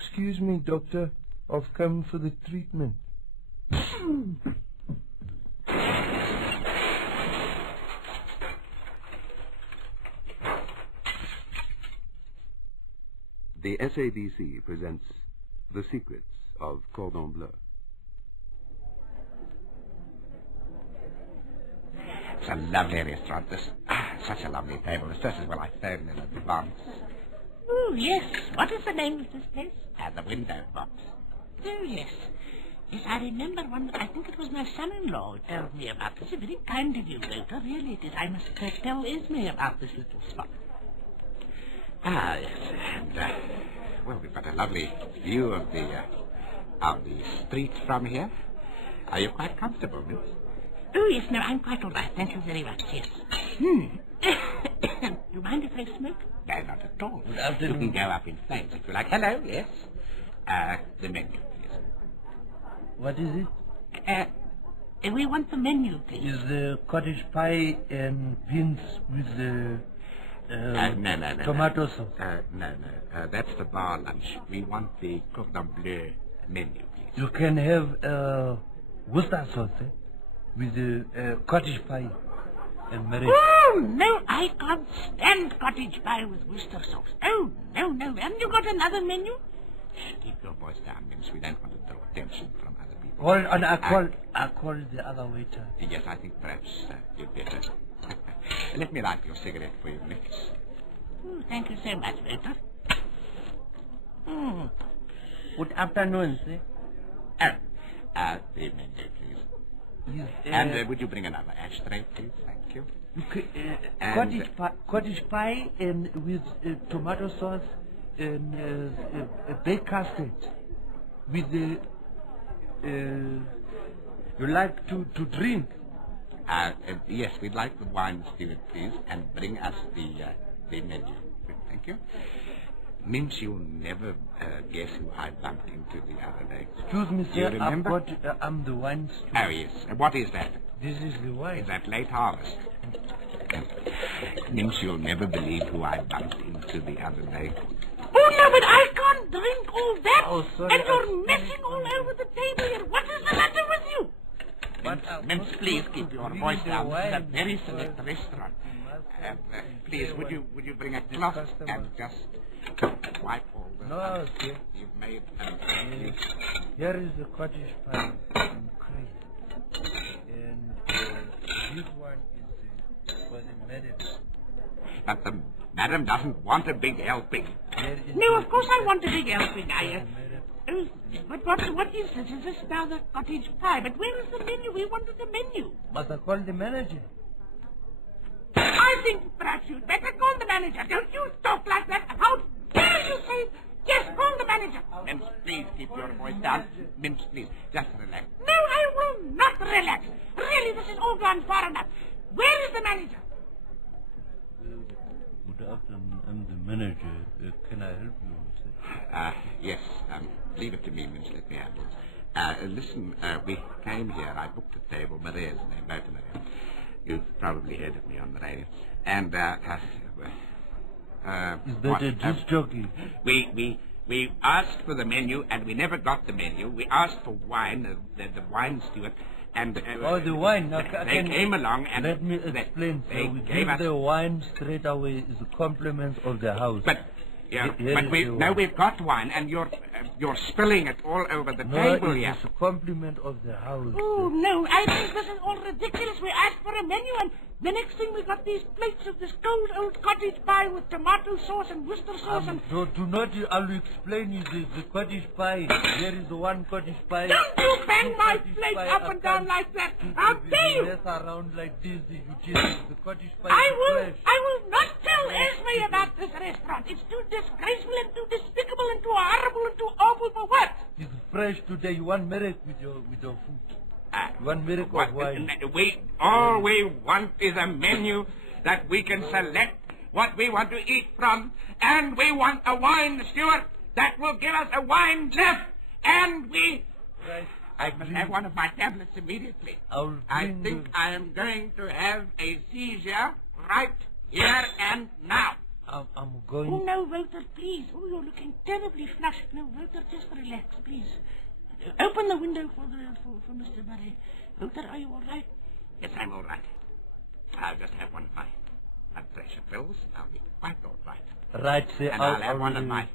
Excuse me, doctor. I've come for the treatment. The SABC presents The Secrets of Cordon Bleu. It's a lovely restaurant, this. Such a lovely table. This is what I phoned in advance. Oh, yes. What is the name of this place? The window box. Oh, yes. Yes, I remember one. I think it was my son-in-law who told me about this. It's very kind of you, Walter. Really it is. I must tell Esme about this little spot. Yes. And, well, we've got a lovely view of the street from here. Are you quite comfortable, Miss? Oh, yes, no, I'm quite all right. Thank you very much, yes. Do you mind if I smoke? No, not at all. You can go up in flames if you like. Hello, yes. The menu, please. What is it? We want the menu, please. Is the cottage pie and beans with the no. tomato sauce? No. That's the bar lunch. We want the cordon bleu menu, please. You can have Worcester sauce, with the cottage pie and marriage. Oh, no, I can't stand cottage pie with Worcester sauce. Oh, no. Haven't you got another menu? Keep your voice down, Mims. We don't want to draw attention from other people. Hold on, I call the other waiter. Yes, I think perhaps you'd better. Let me light your cigarette for you, Miss. Oh, thank you so much, Walter. Good afternoon, sir. The menu, please. And would you bring another ashtray, please? Thank you. Cottage pie and with tomato sauce and baked custard with the you like to drink? Yes, we'd like the wine, steward, please, and bring us the menu. Thank you. Mims, you'll never guess who I bumped into the other day. Excuse me, sir. Do you remember? I'm the wine steward. Oh, yes. What is that? This is the wine. Is that late harvest? Mims, you'll never believe who I bumped into the other day. Oh, no, but I can't drink all that. Oh, sorry. And you're messing all over the table here. What is the matter with you? Mims, please keep your voice down. This is a very select restaurant. Please, would you bring a cloth and just wipe all the... No, sir. You've made... Here is the cottage pie and cream. And this one is for the madam. But the madam doesn't want a big helping. No, of course I want a big helping. But what is this? Is this now the cottage pie? But where is the menu? We wanted the menu. Must I call the manager? I think perhaps you'd better call the manager. Don't you talk like that. How dare you say, yes, call the manager. Mims, please keep your voice down. Mims, please, just relax. No, I will not relax. Really, this is all gone far enough. Where is the manager? Good afternoon. I'm the manager. Can I help you, sir? Yes. Leave it to me, Mims. Let me handle it. Listen, we came here. I booked a table. Maria's name, both Maria. You've probably heard of me on the radio. And, is that a disc jockey? We asked for the menu, and we never got the menu. We asked for wine, the wine steward, and... the wine. Now, they came along and... Let me explain, sir. We gave give the wine straight away as a compliment of the house. But... Yeah, but we've got wine, and you're spilling it all over the table here. It's a compliment of the house. Oh, no, I think this is all ridiculous. We asked for a menu, and the next thing we got these plates of this cold old cottage pie with tomato sauce and Worcester sauce and... Do not, I'll explain you the cottage pie. There is one cottage pie. Don't you bang my plate up and down like that. How dare you? Mess around like this, the cottage pie I will not tell Esme about this restaurant. It's too disgraceful and too despicable and too horrible and too awful for words. It's fresh today. You want merit with your food. One miracle of wine. All we want is a menu that we can select what we want to eat from, and we want a wine steward that will give us a wine left, and we... Right. I must have one of my tablets immediately. I think I am going to have a seizure right here and now. I'm going... Oh, no, Walter, please. Oh, you're looking terribly flushed. No, Walter, just relax, please. Open the window for Mr. Murray. Walter, are you all right? Yes, I'm all right. I'll just have one of my blood pressure pills. I'll be quite all right. Right, sir. And I'll have one of my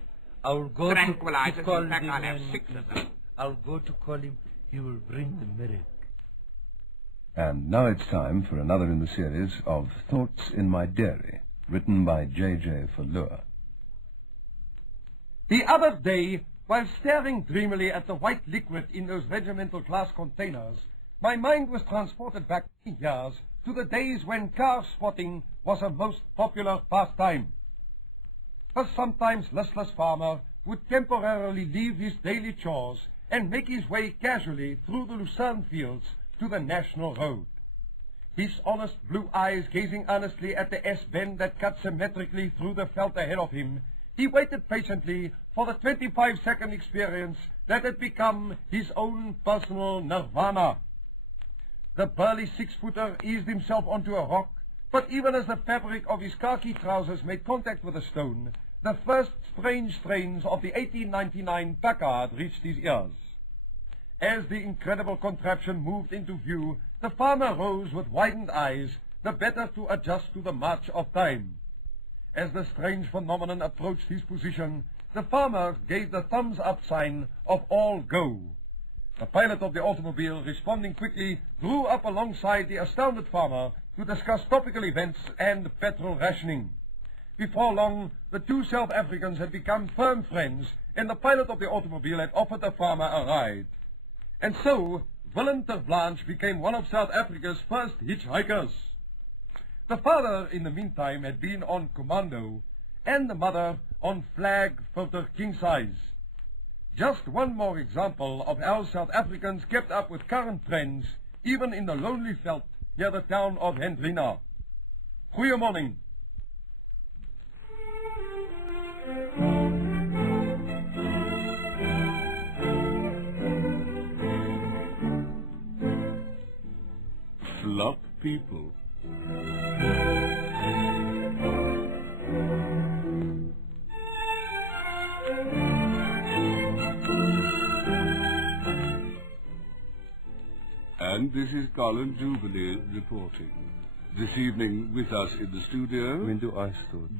I'll go tranquilizers. to call In fact, him. I'll have 6 of them. I'll go to call him. He will bring the medic. And now it's time for another in the series of Thoughts in My Dairy, written by J.J. Fallour. The other day, while staring dreamily at the white liquid in those regimental glass containers, my mind was transported back 10 years to the days when car spotting was a most popular pastime. A sometimes listless farmer would temporarily leave his daily chores and make his way casually through the Lucerne fields to the national road. His honest blue eyes gazing earnestly at the S-bend that cut symmetrically through the veld ahead of him, he waited patiently for the 25-second experience that had become his own personal nirvana. The burly six-footer eased himself onto a rock, but even as the fabric of his khaki trousers made contact with a stone, the first strange strains of the 1899 Packard reached his ears. As the incredible contraption moved into view, the farmer rose with widened eyes, the better to adjust to the march of time. As the strange phenomenon approached his position, the farmer gave the thumbs-up sign of all go. The pilot of the automobile, responding quickly, drew up alongside the astounded farmer to discuss topical events and petrol rationing. Before long, the two South Africans had become firm friends, and the pilot of the automobile had offered the farmer a ride. And so, Willem ter Blanche became one of South Africa's first hitchhikers. The father, in the meantime, had been on commando, and the mother on flag filter king size. Just one more example of how South Africans kept up with current trends, even in the lonely veld near the town of Hendrina. Goeiemorning. Flop people. And this is Colin Jubilee reporting. This evening with us in the studio, When do I start?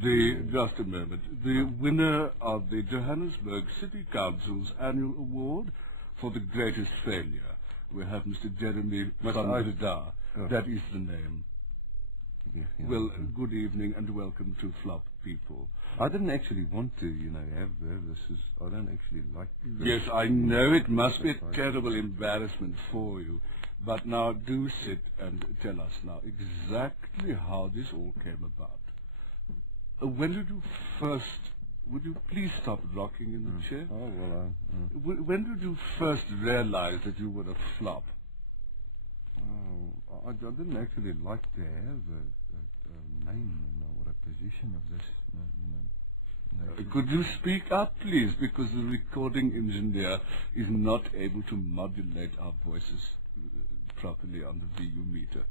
just a moment, the winner of the Johannesburg City Council's annual award for the greatest failure. We have Mr. Jeremy Sandrida. Oh. That is the name. Yeah. Well, good evening and welcome to Flop People. I didn't actually want to, have this. I don't actually like this. Yes, I know it must be a terrible embarrassment for you. But now do sit and tell us now exactly how this all came about. When did you first... Would you please stop rocking in the chair? Oh, well, When did you first realize that you were a flop? I didn't actually like to have a name, or a position of this, Could you speak up, please? Because the recording engineer is not able to modulate our voices properly on the VU meter.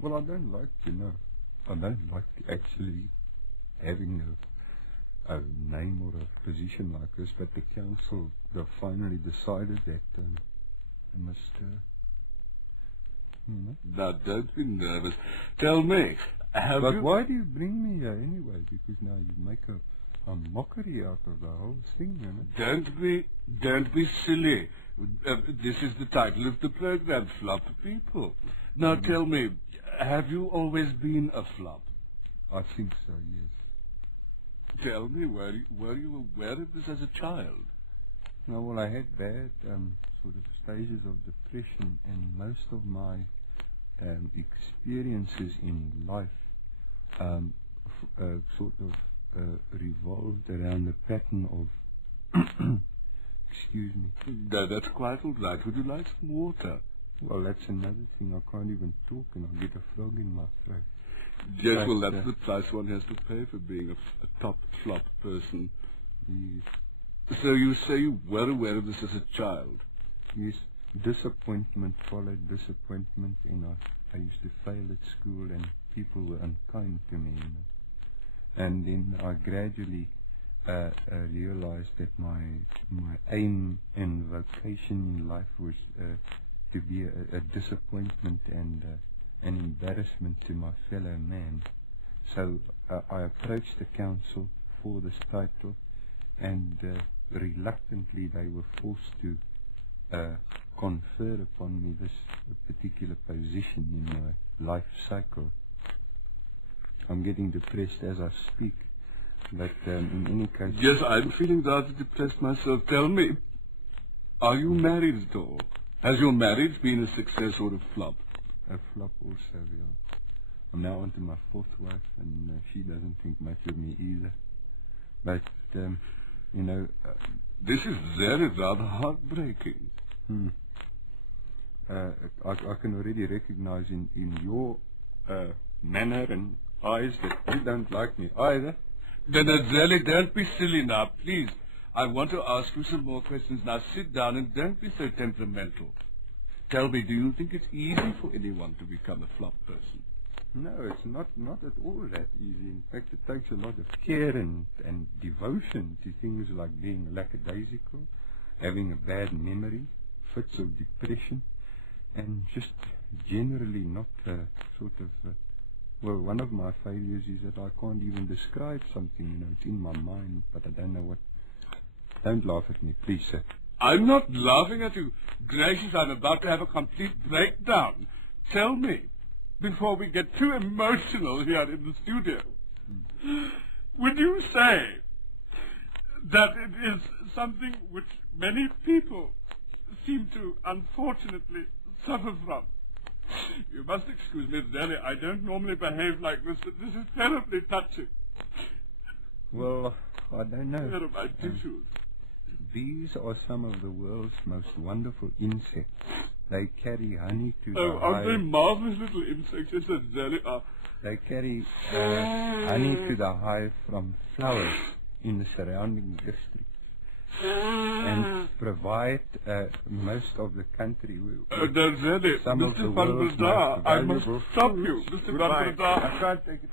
Well, I don't like, I don't like actually having a name or a position like this, but the council finally decided that I must, Now, don't be nervous. Tell me, But why do you bring me here anyway? Because now you make a mockery out of the whole thing, Don't be silly. This is the title of the program, Flop People. Now tell me, have you always been a flop? I think so, yes. Tell me, were you aware of this as a child? No, well, I had bad sort of stages of depression, and most of my experiences in life revolved around the pattern of excuse me. No, that's quite all right. Would you like some water? Well, that's another thing. I can't even talk, and I'll get a frog in my throat. Yes, well, that's the price one has to pay for being a top flop person. Yes. So you say you were aware of this as a child? Yes. Disappointment followed disappointment, and I used to fail at school, and people were unkind to me, And then I gradually realized that my aim and vocation in life was to be a disappointment and an embarrassment to my fellow man. So I approached the council for this title, and reluctantly they were forced to confer upon me this particular position in my life cycle. I'm getting depressed as I speak, but in any case... Yes, I'm feeling rather depressed myself. Tell me, are you married at all? Has your marriage been a success or a flop? A flop also, yeah. I'm now on to my fourth wife, and she doesn't think much of me either. But, you know... this is very rather heartbreaking. I can already recognize in your manner and eyes that you don't like me either. Then really, don't be silly now, please. I want to ask you some more questions. Now sit down and don't be so temperamental. Tell me, do you think it's easy for anyone to become a flop person? No, it's not at all that easy. In fact, it takes a lot of care and devotion to things like being lackadaisical, having a bad memory, fits of depression, and just generally not well, one of my failures is that I can't even describe something, you know, it's in my mind, but I don't know what. Don't laugh at me, please, sir. I'm not laughing at you. Gracious, I'm about to have a complete breakdown. Tell me, before we get too emotional here in the studio, would you say that it is something which many people seem to unfortunately suffer from? You must excuse me, really, I don't normally behave like this, but this is terribly touching. Well, I don't know. Where are my tissues? Bees are some of the world's most wonderful insects. They carry honey to the hive. Oh, aren't they marvelous little insects? Yes, they really are. They carry honey to the hive from flowers in the surrounding districts and provide most of the country with really, some Mr. of the Van world's Breda, most I must valuable stop fruits. you, Mr. Van Goodbye. Breda. I can't take it.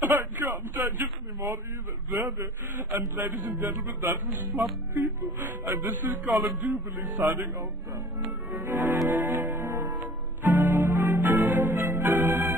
I can't take it anymore either, really. And ladies and gentlemen, that was Flop People. And this is Colin Jubilee signing off now.